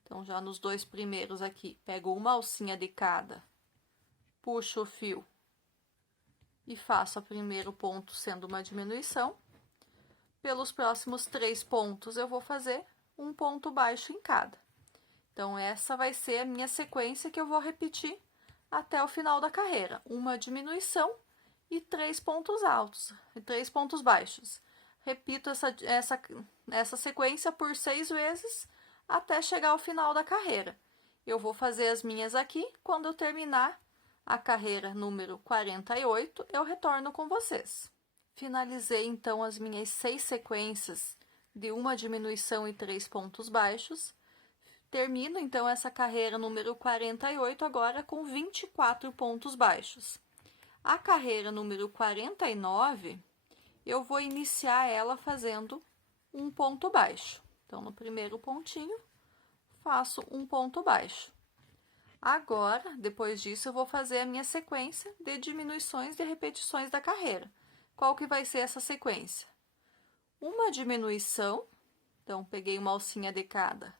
Então, já nos dois primeiros aqui, pego uma alcinha de cada, puxo o fio e faço o primeiro ponto sendo uma diminuição. Pelos próximos 3 pontos, eu vou fazer um ponto baixo em cada. Então, essa vai ser a minha sequência que eu vou repetir até o final da carreira. Uma diminuição e 3 pontos altos, 3 pontos baixos. Repito essa sequência por 6 vezes até chegar ao final da carreira. Eu vou fazer as minhas aqui, quando eu terminar a carreira número 48, eu retorno com vocês. Finalizei, então, as minhas 6 sequências de uma diminuição e 3 pontos baixos. Termino, então, essa carreira número 48 agora com 24 pontos baixos. A carreira número 49, eu vou iniciar ela fazendo um ponto baixo. Então, no primeiro pontinho, faço um ponto baixo. Agora, depois disso, eu vou fazer a minha sequência de diminuições e repetições da carreira. Qual que vai ser essa sequência? Uma diminuição, então, peguei uma alcinha de cada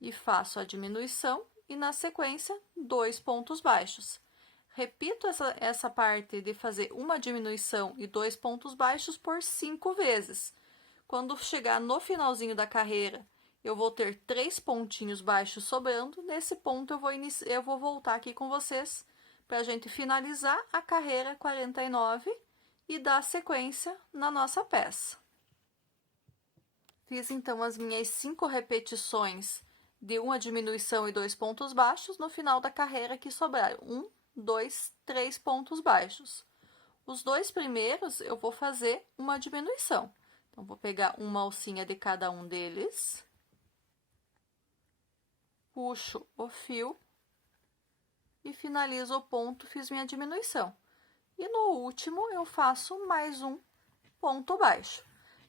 e faço a diminuição, e na sequência, 2 pontos baixos. Repito essa parte de fazer uma diminuição e 2 pontos baixos por 5 vezes. Quando chegar no finalzinho da carreira, eu vou ter 3 pontinhos baixos sobrando. Nesse ponto, eu vou voltar aqui com vocês para a gente finalizar a carreira 49 e dar sequência na nossa peça. Fiz, então, as minhas 5 repetições de uma diminuição e 2 pontos baixos. No final da carreira, que sobraram 1, 2, 3 pontos baixos. Os dois primeiros eu vou fazer uma diminuição. Então, vou pegar uma alcinha de cada um deles, puxo o fio e finalizo o ponto, fiz minha diminuição. E no último, eu faço mais um ponto baixo.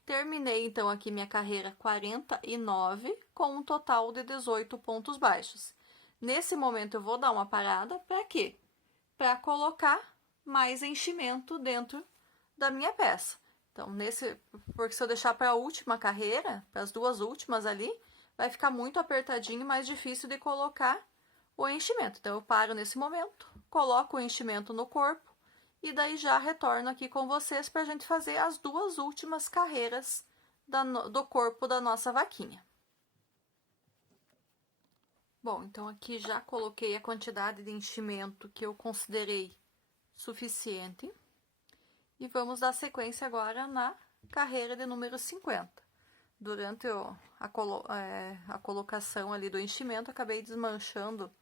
Terminei, então, aqui minha carreira 49, com um total de 18 pontos baixos. Nesse momento, eu vou dar uma parada, para quê? Para colocar mais enchimento dentro da minha peça. Então, porque se eu deixar para a última carreira, para as duas últimas ali, vai ficar muito apertadinho e mais difícil de colocar o enchimento. Então, eu paro nesse momento, coloco o enchimento no corpo e daí já retorno aqui com vocês para a gente fazer as duas últimas carreiras do corpo da nossa vaquinha. Bom, então aqui já coloquei a quantidade de enchimento que eu considerei suficiente. E vamos dar sequência agora na carreira de número 50. Durante a colocação ali do enchimento, acabei desmanchando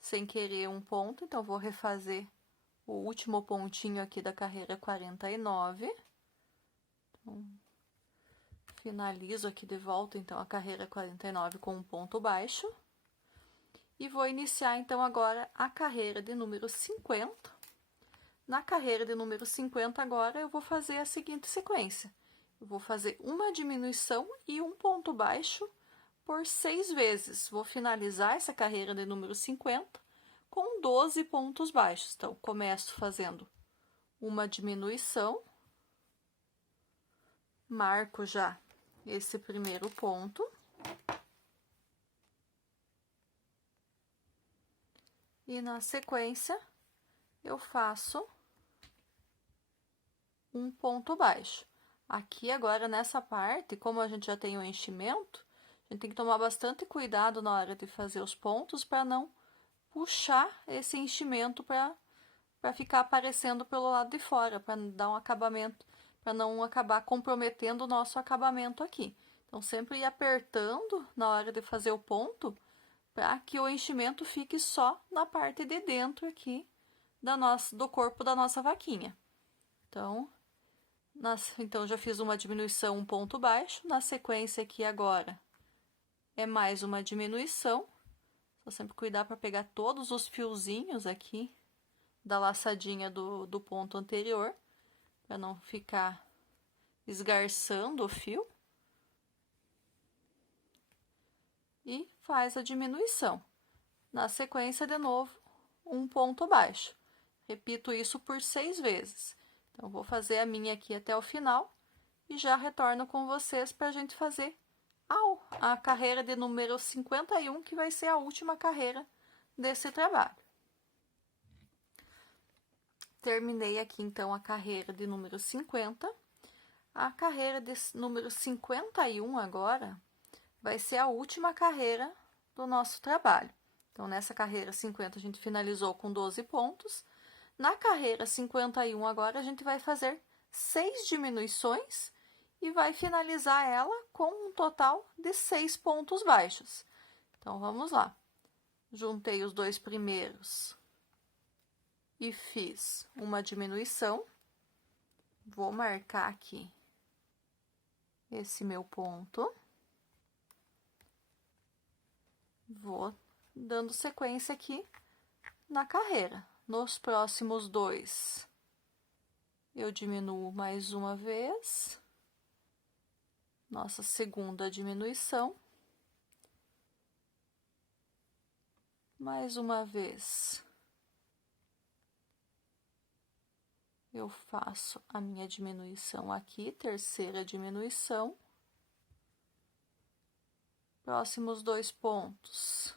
sem querer um ponto, então vou refazer o último pontinho aqui da carreira 49. Então, finalizo aqui de volta, então, a carreira 49 com um ponto baixo. E vou iniciar, então, agora a carreira de número 50. Na carreira de número 50 agora, eu vou fazer a seguinte sequência. Eu vou fazer uma diminuição e um ponto baixo por 6 vezes. Vou finalizar essa carreira de número 50 com 12 pontos baixos. Então, começo fazendo uma diminuição, marco já esse primeiro ponto. E na sequência, eu faço um ponto baixo. Aqui agora nessa parte, como a gente já tem o enchimento, a gente tem que tomar bastante cuidado na hora de fazer os pontos para não puxar esse enchimento para ficar aparecendo pelo lado de fora, para dar um acabamento, para não acabar comprometendo o nosso acabamento aqui. Então, sempre ir apertando na hora de fazer o ponto, para que o enchimento fique só na parte de dentro aqui do corpo da nossa vaquinha. Então, já fiz uma diminuição, um ponto baixo. Na sequência aqui agora, é mais uma diminuição. Só sempre cuidar para pegar todos os fiozinhos aqui da laçadinha do ponto anterior, para não ficar esgarçando o fio. E faz a diminuição. Na sequência, de novo, um ponto baixo. Repito isso por 6 vezes. Então, vou fazer a minha aqui até o final e já retorno com vocês para a gente fazer a carreira de número 51, que vai ser a última carreira desse trabalho. Terminei aqui, então, a carreira de número 50. A carreira de número 51 agora vai ser a última carreira do nosso trabalho. Então, nessa carreira 50, a gente finalizou com 12 pontos. Na carreira 51 agora, a gente vai fazer 6 diminuições e vai finalizar ela com um total de 6 pontos baixos. Então, vamos lá. Juntei os dois primeiros e fiz uma diminuição. Vou marcar aqui esse meu ponto. Vou dando sequência aqui na carreira. Nos próximos dois, eu diminuo mais uma vez. Nossa segunda diminuição. Mais uma vez, eu faço a minha diminuição aqui, terceira diminuição. Próximos 2 pontos.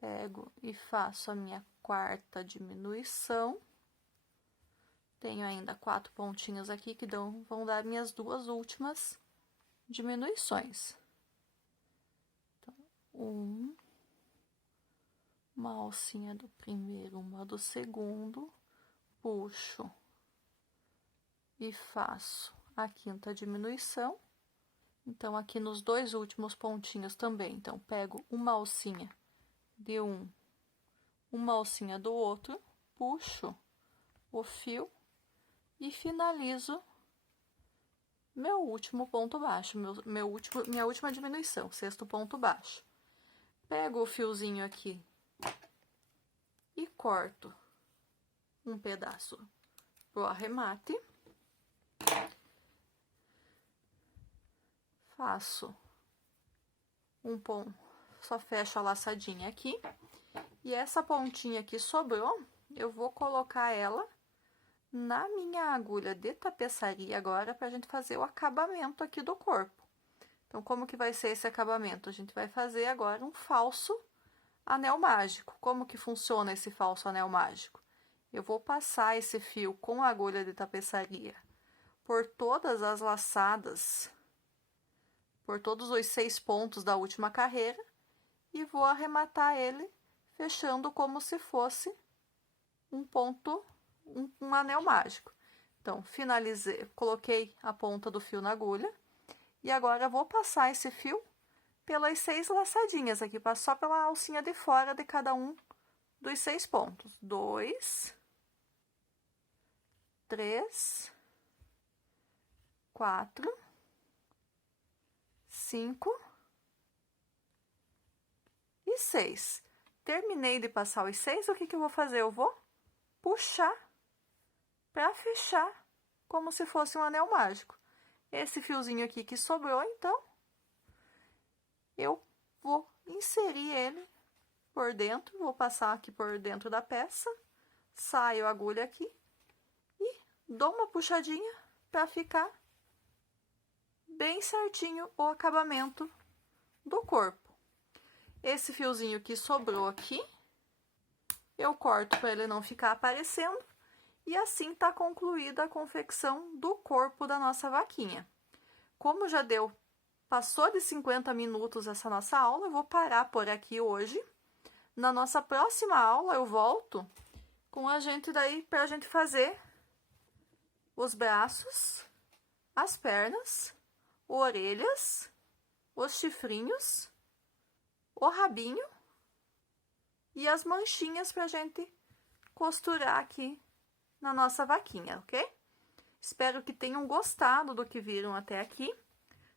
Pego e faço a minha quarta diminuição. Tenho ainda 4 pontinhos aqui que vão dar minhas 2 últimas diminuições. Então, uma alcinha do primeiro, uma do segundo, puxo e faço a quinta diminuição Então, aqui nos dois últimos pontinhos também. Então, pego uma alcinha de um, uma alcinha do outro, puxo o fio e finalizo meu último ponto baixo, minha última diminuição, sexto ponto baixo. Pego o fiozinho aqui e corto um pedaço pro arremate. Faço um ponto, só fecho a laçadinha aqui. E essa pontinha que sobrou, eu vou colocar ela na minha agulha de tapeçaria agora, pra gente fazer o acabamento aqui do corpo. Então, como que vai ser esse acabamento? A gente vai fazer agora um falso anel mágico. Como que funciona esse falso anel mágico? Eu vou passar esse fio com a agulha de tapeçaria por todas as laçadas, por todos os 6 pontos da última carreira, e vou arrematar ele fechando como se fosse um ponto, um anel mágico. Então, finalizei, coloquei a ponta do fio na agulha, e agora vou passar esse fio pelas 6 laçadinhas aqui, só pela alcinha de fora de cada um dos 6 pontos. 2, 3, 4, 5 e 6. Terminei de passar os 6, o que que eu vou fazer? Eu vou puxar para fechar como se fosse um anel mágico. Esse fiozinho aqui que sobrou, então, eu vou inserir ele por dentro, vou passar aqui por dentro da peça, saio a agulha aqui e dou uma puxadinha para ficar bem certinho o acabamento do corpo. Esse fiozinho que sobrou aqui, eu corto para ele não ficar aparecendo, e assim tá concluída a confecção do corpo da nossa vaquinha. Como já passou de 50 minutos essa nossa aula, eu vou parar por aqui hoje. Na nossa próxima aula eu volto com a gente daí pra gente fazer os braços, as pernas, orelhas, os chifrinhos, o rabinho e as manchinhas pra gente costurar aqui na nossa vaquinha, ok? Espero que tenham gostado do que viram até aqui.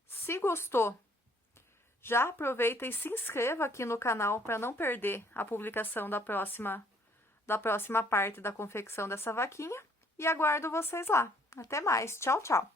Se gostou, já aproveita e se inscreva aqui no canal para não perder a publicação da próxima parte da confecção dessa vaquinha. E aguardo vocês lá. Até mais. Tchau, tchau!